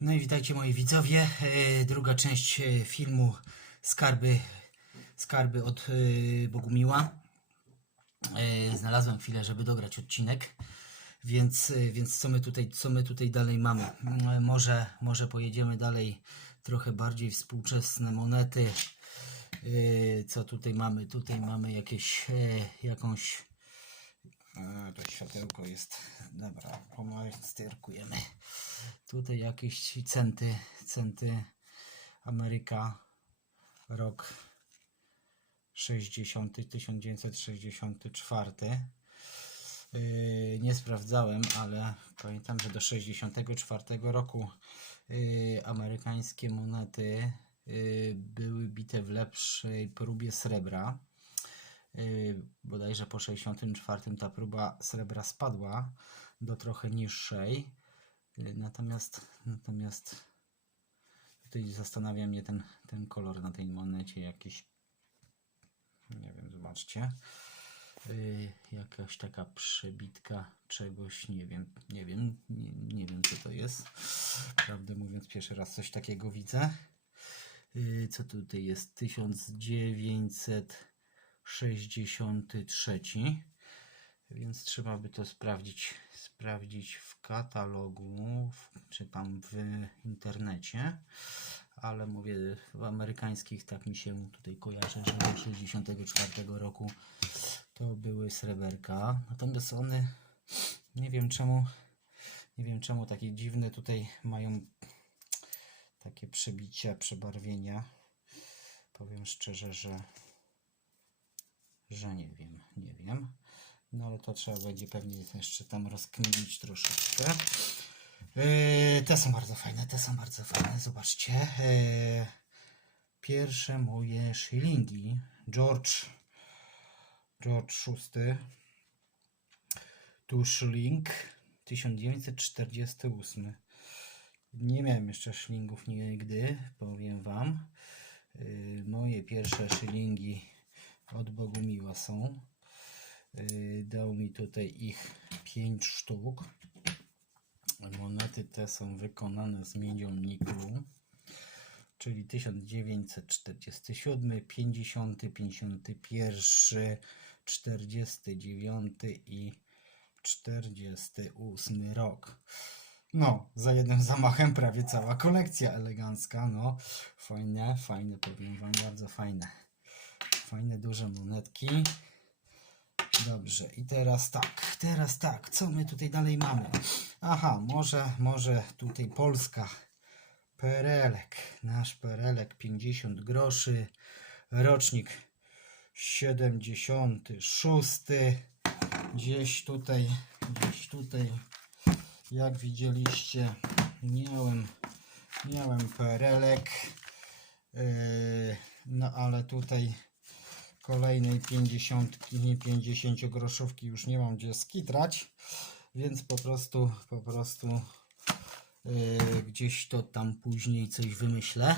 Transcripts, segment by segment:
No i witajcie moi widzowie. E, Druga część e, filmu Skarby, Skarby od e, Bogumiła. Znalazłem chwilę, żeby dograć odcinek. Więc, więc co, my tutaj, co my tutaj dalej mamy? Może, może pojedziemy dalej trochę bardziej współczesne monety. Co tutaj mamy? Tutaj mamy jakieś, jakąś a, to światełko jest. Dobra, pomajsterkujemy. Tutaj jakieś centy, centy Ameryka, rok 60, 1964. Yy, nie sprawdzałem, ale pamiętam, że do 64 roku yy, amerykańskie monety yy, były bite w lepszej próbie srebra. Yy, bodajże po 64 ta próba srebra spadła do trochę niższej. Yy, Natomiast, natomiast tutaj zastanawia mnie ten, ten kolor na tej monecie jakiś. Nie wiem, zobaczcie. Yy, jakaś taka przebitka czegoś, nie wiem, nie wiem, nie, nie wiem co to jest. Prawdę mówiąc, pierwszy raz coś takiego widzę. Yy, co tutaj jest? 1963. Więc trzeba by to sprawdzić, sprawdzić w katalogu, czy tam w internecie. Ale mówię, w amerykańskich tak mi się tutaj kojarzy, że do 64 roku to były sreberka. Natomiast one, nie wiem czemu, nie wiem czemu takie dziwne tutaj mają takie przebicia, przebarwienia. Powiem szczerze, że że nie wiem, nie wiem. No ale to trzeba będzie pewnie jeszcze tam rozkminić troszeczkę. Yy, te są bardzo fajne, te są bardzo fajne, zobaczcie. Yy, pierwsze moje shillingi. George, George VI. Tu shilling 1948. Nie miałem jeszcze szlingów nigdy, powiem Wam. Yy, moje pierwsze szylingi od Bogumiła są. Yy, Dał mi tutaj ich 5 sztuk. Monety te są wykonane z miedzią niklu, czyli 1947, 50, 51, 49 i 48 rok. No, za jednym zamachem prawie cała kolekcja elegancka. No, fajne, fajne, powiem Wam, bardzo fajne. Fajne, duże monetki. Dobrze, i teraz tak, teraz tak, co my tutaj dalej mamy? Aha, może, może tutaj Polska. Perelek, nasz Perelek 50 groszy, rocznik 76. Gdzieś tutaj, gdzieś tutaj, jak widzieliście, miałem, miałem Perelek. Yy, no ale tutaj kolejnej 50, 50 groszówki już nie mam gdzie skitrać, więc po prostu, po prostu yy, gdzieś to tam później coś wymyślę.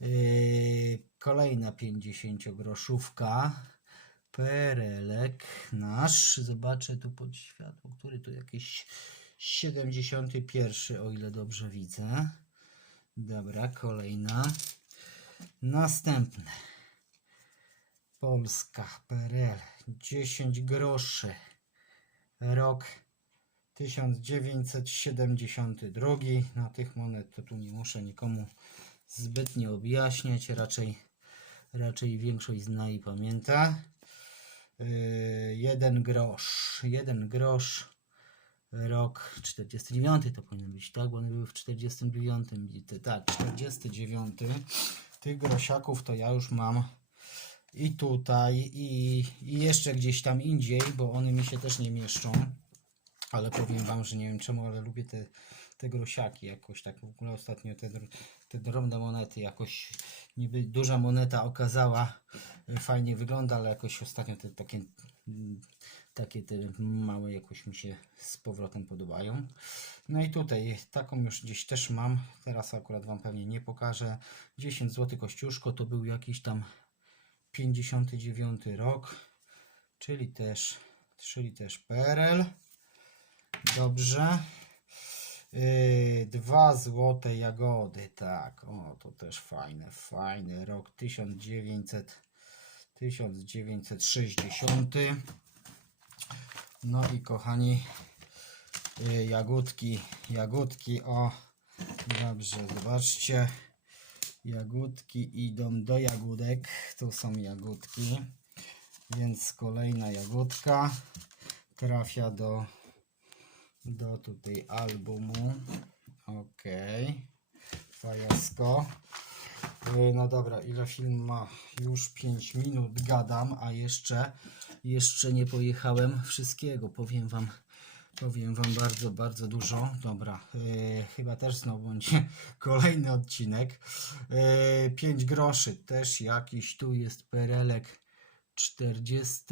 Yy, kolejna 50 groszówka. Perelek nasz. Zobaczę tu pod światło, który tu jakiś 71, o ile dobrze widzę. Dobra, kolejna. Następne. Polska, PRL, 10 groszy, rok 1972. Na tych monet to tu nie muszę nikomu zbytnio objaśniać, raczej, raczej większość zna i pamięta. Yy, jeden grosz, jeden grosz, rok 49 to powinno być, tak? Bo one były w 49, bite. tak, 49. Tych grosiaków to ja już mam i tutaj, i, i jeszcze gdzieś tam indziej, bo one mi się też nie mieszczą. Ale powiem Wam, że nie wiem czemu, ale lubię te, te grosiaki jakoś tak. W ogóle ostatnio te, te drobne monety jakoś niby duża moneta okazała y, fajnie wygląda, ale jakoś ostatnio te takie mm, takie te małe jakoś mi się z powrotem podobają. No i tutaj taką już gdzieś też mam. Teraz akurat Wam pewnie nie pokażę. 10 zł kościuszko to był jakiś tam 59 rok, czyli też, czyli też PRL. Dobrze. Yy, dwa złote jagody, tak. O, to też fajne, fajny rok 1900, 1960. No i kochani, yy, jagódki, jagódki, o, dobrze, zobaczcie. Jagódki idą do jagódek. Tu są jagódki. Więc kolejna jagódka trafia do, do tutaj albumu. Ok. Fajasko. Yy, No dobra, ile film ma? Już 5 minut gadam, a jeszcze jeszcze nie pojechałem wszystkiego. Powiem wam, powiem wam bardzo, bardzo dużo. Dobra, yy, chyba też znowu będzie kolejny odcinek. Yy, 5 groszy też jakiś tu jest perelek 40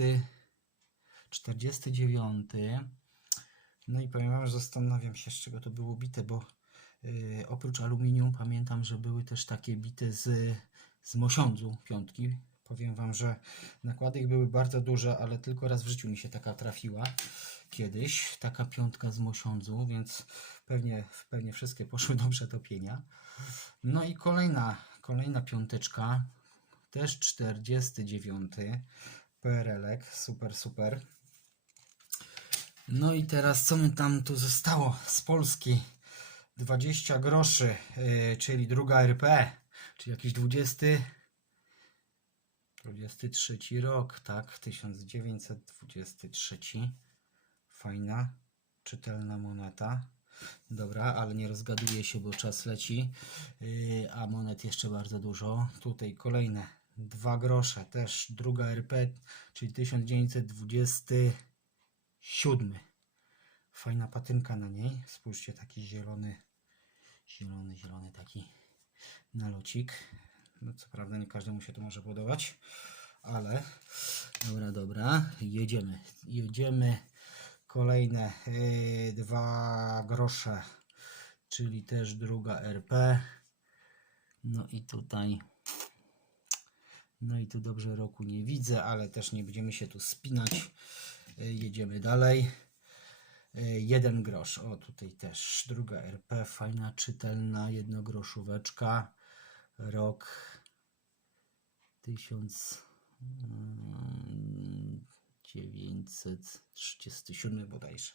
49. No i powiem wam, że zastanawiam się z czego to było bite, bo yy, oprócz aluminium pamiętam, że były też takie bite z, z mosiądzu piątki. Powiem wam, że nakłady były bardzo duże, ale tylko raz w życiu mi się taka trafiła kiedyś, taka piątka z mosiądzu, więc pewnie, pewnie wszystkie poszły do przetopienia. No i kolejna, kolejna piąteczka, też 49. PRL-ek, super, super. No i teraz co mi tam tu zostało z Polski? 20 groszy, yy, czyli druga RP, czyli jakiś 20, 23 rok, tak, 1923. Fajna, czytelna moneta. Dobra, ale nie rozgaduję się, bo czas leci, yy, a monet jeszcze bardzo dużo. Tutaj kolejne dwa grosze, też druga RP, czyli 1927. Fajna patynka na niej. Spójrzcie, taki zielony, zielony, zielony taki nalocik. No co prawda nie każdemu się to może podobać, ale dobra, dobra, jedziemy, jedziemy. Kolejne yy, dwa grosze, czyli też druga RP. No i tutaj no i tu dobrze roku nie widzę, ale też nie będziemy się tu spinać. Y, Jedziemy dalej. Y, Jeden grosz. O, tutaj też druga RP, fajna, czytelna, jednogroszóweczka. Rok 1937 bodajże.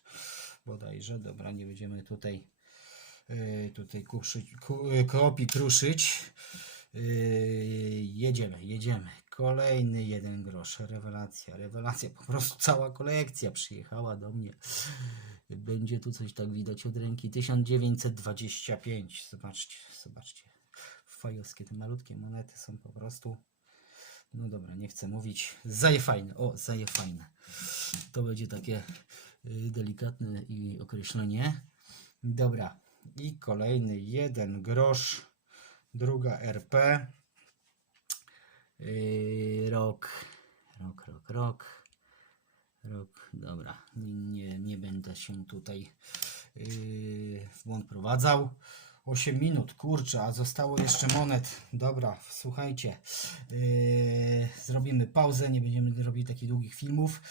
Bodajże, dobra, nie będziemy tutaj y, tutaj kuszyć, ku, y, kopi kruszyć. Yy, jedziemy, jedziemy. Kolejny jeden grosz. Rewelacja, rewelacja. Po prostu cała kolekcja przyjechała do mnie. Będzie tu coś tak widać od ręki. 1925. Zobaczcie, zobaczcie. Fajowskie, te malutkie monety są po prostu. No dobra, nie chcę mówić. Zaje fajne. O, zaje fajne. To będzie takie yy, delikatne i określenie. Dobra. I kolejny jeden grosz druga RP. Yy, rok, rok, rok, rok. Rok, dobra, nie, nie, będę się tutaj yy, w błąd prowadzał. 8 minut, kurczę, a zostało jeszcze monet. Dobra, słuchajcie, yy, zrobimy pauzę, nie będziemy robić takich długich filmów.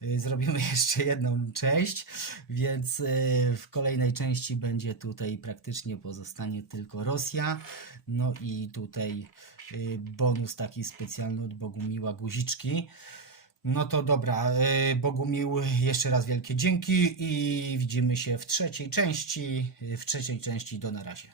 Yy, Zrobimy jeszcze jedną część, więc yy, w kolejnej części będzie tutaj praktycznie pozostanie tylko Rosja. No i tutaj yy, bonus taki specjalny od Bogumiła guziczki. No to dobra, yy, Bogumił, jeszcze raz wielkie dzięki i widzimy się w trzeciej części. W trzeciej części do na razie.